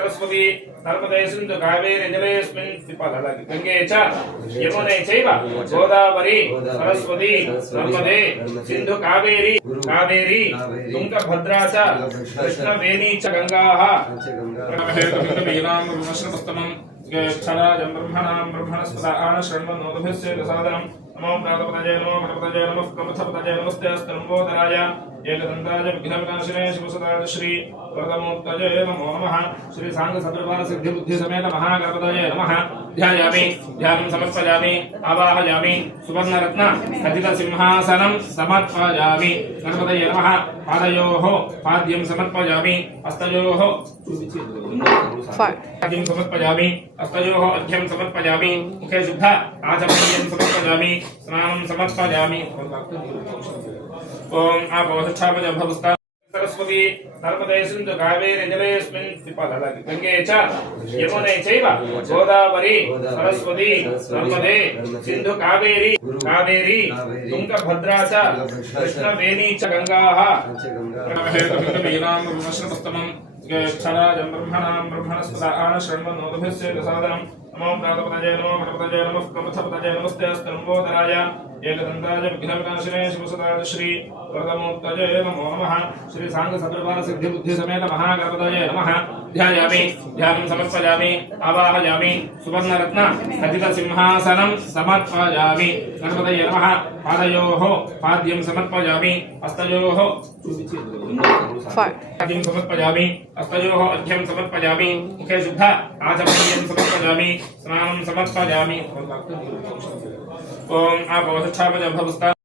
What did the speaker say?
सरस्वती नर्मदे सिंधु कावेरी जलेस्मिन् पिपललति गंगे च यमुने चैव गोदावरी सरस्वती नर्मदे सिंधु कावेरी तुंगभद्रा च कृष्णवेणी च गंगाः ब्रह्मणस्पदान शृण्वन्नोदभिस्सेद सादनम् नमो प्रातपतये नमो गणपतये नमः कमथपतये नमस्ते अस्तलम्बोदराय एकदन्ताय विघ्नविनाशिने शिवसदाय श्री वरदमूर्तये नमो नमः श्री सांग सदृभार सिद्धि बुद्धि समेत महागणपतये नमः ध्यायामि ध्यानं समर्पयामि आवाहयामि सुवर्णरत्न खचित सिंहासनं समर्पयामि गणपतये नमः पादयोः पाद्यं समर्पयामि हस्तयोः पाद्यं समर्पयामि हस्तयोः अर्घ्यं समर्पयामि मुखे शुद्ध आचमनीयं समर्पयामि स्नानं समर्पयामि ओम आपोषच्छापज भवस्ता सरस्वती नर्मदे सिंधु कावेरी जलेस्मिन् पिपललति गंगे च यमुने चैव गोदावरी सरस्वती नर्मदे सिंधु कावेरी तुंगभद्रा च कृष्णवेणी च गंगाः ब्रह्मणस्पदान शृण्वन्नोदभिस्सेद सादनम् नमो प्रातपतये नमो गणपतये नमः कमथपतये नमस्ते अस्तलम्बोदराय एकदन्ताय विघ्नविनाशिने शिवसदाय श्री वरदमूर्तये नमो नमः श्री सांग सदृभार सिद्धि बुद्धि समेत महागणपतये नमः ध्यायामि ध्यानं समर्पयामि आवाहयामि सुवर्णरत्न खचित सिंहासनं समर्पयामि गणपतये नमः पादयोः पाद्यं समर्पयामि हस्तयोः पाद्यं समर्पयामि हस्तयोः अर्घ्यं समर्पयामि मुखे शुद्ध आचमनीयं समर्पयामि स्नानं समर्पयामि ओम आपोषच्छापज भवस्ता